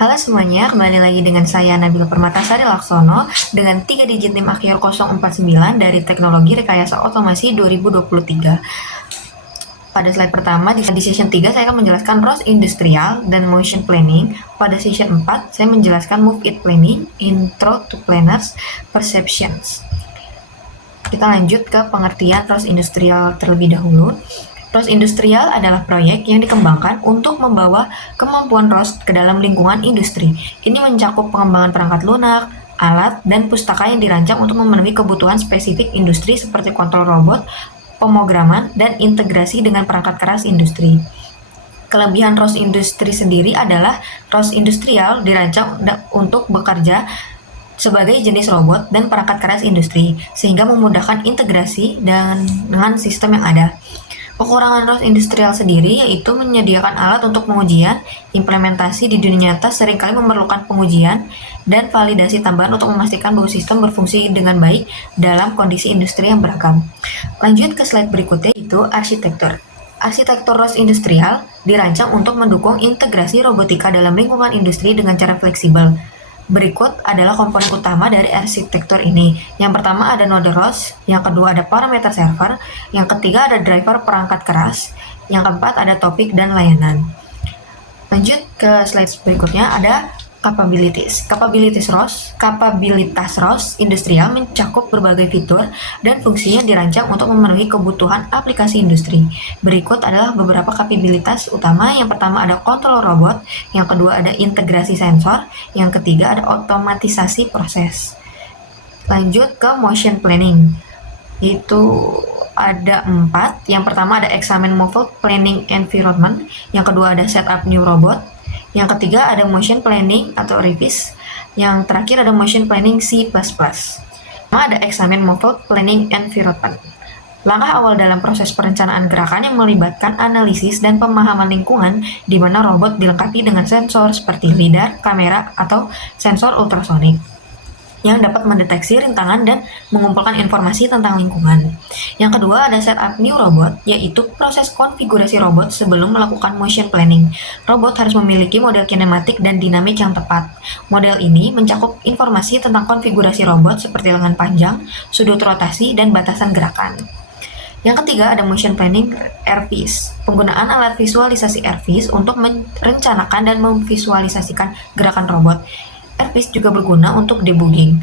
Halo semuanya, kembali lagi dengan saya Nabila Permatasari Laksono dengan 3 digit NIM akhir 049 dari Teknologi Rekayasa Otomasi 2023. Pada slide pertama, di session 3 saya akan menjelaskan ROS Industrial dan Motion Planning. Pada session 4, saya menjelaskan Move It Planning, Intro to Planners, Perceptions. Kita lanjut ke pengertian ROS Industrial terlebih dahulu. ROS Industrial adalah proyek yang dikembangkan untuk membawa kemampuan ROS ke dalam lingkungan industri. Ini mencakup pengembangan perangkat lunak, alat, dan pustaka yang dirancang untuk memenuhi kebutuhan spesifik industri seperti kontrol robot, pemrograman, dan integrasi dengan perangkat keras industri. Kelebihan ROS industri sendiri adalah ROS Industrial dirancang untuk bekerja sebagai jenis robot dan perangkat keras industri, sehingga memudahkan integrasi dengan sistem yang ada. Kekurangan ROS Industrial sendiri yaitu menyediakan alat untuk pengujian, implementasi di dunia nyata seringkali memerlukan pengujian dan validasi tambahan untuk memastikan bahwa sistem berfungsi dengan baik dalam kondisi industri yang beragam. Lanjut ke slide berikutnya, yaitu arsitektur. Arsitektur ROS Industrial dirancang untuk mendukung integrasi robotika dalam lingkungan industri dengan cara fleksibel. Berikut adalah komponen utama dari arsitektur ini. Yang pertama ada node ROS, yang kedua ada parameter server, yang ketiga ada driver perangkat keras, yang keempat ada topik dan layanan. Lanjut ke slide berikutnya, ada capabilities. Kapabilitas ROS industrial mencakup berbagai fitur dan fungsi yang dirancang untuk memenuhi kebutuhan aplikasi industri. Berikut adalah beberapa kapabilitas utama. Yang pertama ada kontrol robot, yang kedua ada integrasi sensor, yang ketiga ada otomatisasi proses. Lanjut ke motion planning. Itu ada 4. Yang pertama ada examine movable planning environment, yang kedua ada setup new robot, yang ketiga ada motion planning atau revis, yang terakhir ada motion planning C++. Ada examine movable planning environment. Langkah awal dalam proses perencanaan gerakan yang melibatkan analisis dan pemahaman lingkungan, di mana robot dilengkapi dengan sensor seperti lidar, kamera, atau sensor ultrasonik yang dapat mendeteksi rintangan dan mengumpulkan informasi tentang lingkungan. Yang kedua ada setup new robot, yaitu proses konfigurasi robot sebelum melakukan motion planning. Robot harus memiliki model kinematik dan dinamik yang tepat. Model ini mencakup informasi tentang konfigurasi robot seperti lengan panjang, sudut rotasi, dan batasan gerakan. Yang ketiga ada motion planning RVs. Penggunaan alat visualisasi RVs untuk merencanakan dan memvisualisasikan gerakan robot. RVs juga berguna untuk debugging,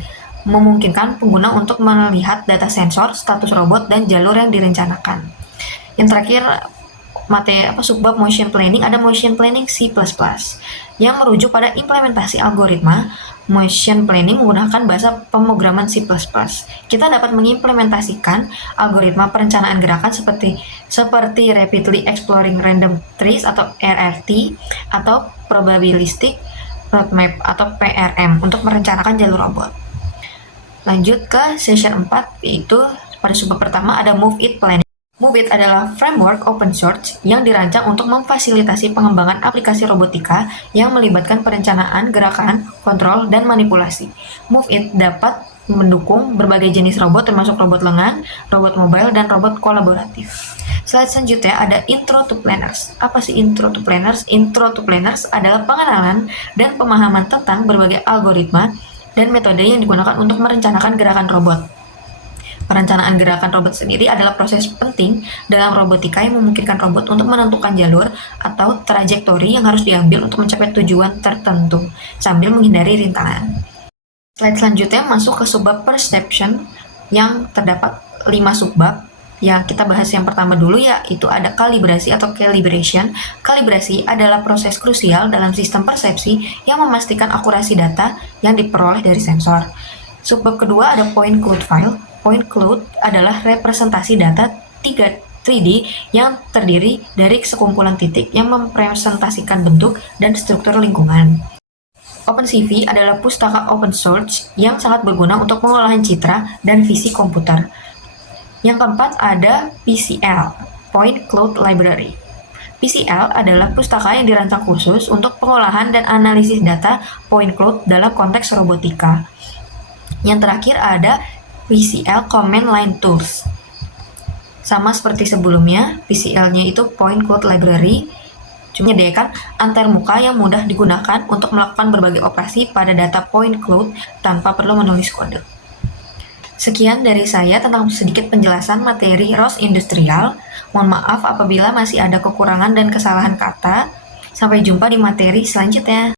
memungkinkan pengguna untuk melihat data sensor, status robot, dan jalur yang direncanakan. Yang terakhir, subbab motion planning ada motion planning C++, yang merujuk pada implementasi algoritma. Motion planning menggunakan bahasa pemrograman C++. Kita dapat mengimplementasikan algoritma perencanaan gerakan seperti Rapidly Exploring Random Trees atau RRT, atau Probabilistic Roadmap atau PRM untuk merencanakan jalur robot. Lanjut ke session 4, yaitu pada subbab pertama ada Move It Planning. Move It adalah framework open source yang dirancang untuk memfasilitasi pengembangan aplikasi robotika yang melibatkan perencanaan, gerakan, kontrol, dan manipulasi. Move It dapat mendukung berbagai jenis robot termasuk robot lengan, robot mobile, dan robot kolaboratif. Slide selanjutnya ada Intro to Planners. Apa sih Intro to Planners? Intro to Planners adalah pengenalan dan pemahaman tentang berbagai algoritma dan metode yang digunakan untuk merencanakan gerakan robot. Perencanaan gerakan robot sendiri adalah proses penting dalam robotika yang memungkinkan robot untuk menentukan jalur atau trajektori yang harus diambil untuk mencapai tujuan tertentu sambil menghindari rintangan. Slide selanjutnya masuk ke subbab perception yang terdapat 5 subbab. Ya, kita bahas yang pertama dulu, yaitu ada kalibrasi atau calibration. Kalibrasi adalah proses krusial dalam sistem persepsi yang memastikan akurasi data yang diperoleh dari sensor. Subbab kedua ada point cloud file. Point cloud adalah representasi data 3D yang terdiri dari sekumpulan titik yang merepresentasikan bentuk dan struktur lingkungan. OpenCV adalah pustaka open source yang sangat berguna untuk pengolahan citra dan visi komputer. Yang keempat ada PCL, Point Cloud Library. PCL adalah pustaka yang dirancang khusus untuk pengolahan dan analisis data point cloud dalam konteks robotika. Yang terakhir ada PCL Command Line Tools. Sama seperti sebelumnya, PCL-nya itu Point Cloud Library, cuma menyediakan antarmuka yang mudah digunakan untuk melakukan berbagai operasi pada data point cloud tanpa perlu menulis kode. Sekian dari saya tentang sedikit penjelasan materi ROS Industrial. Mohon maaf apabila masih ada kekurangan dan kesalahan kata. Sampai jumpa di materi selanjutnya.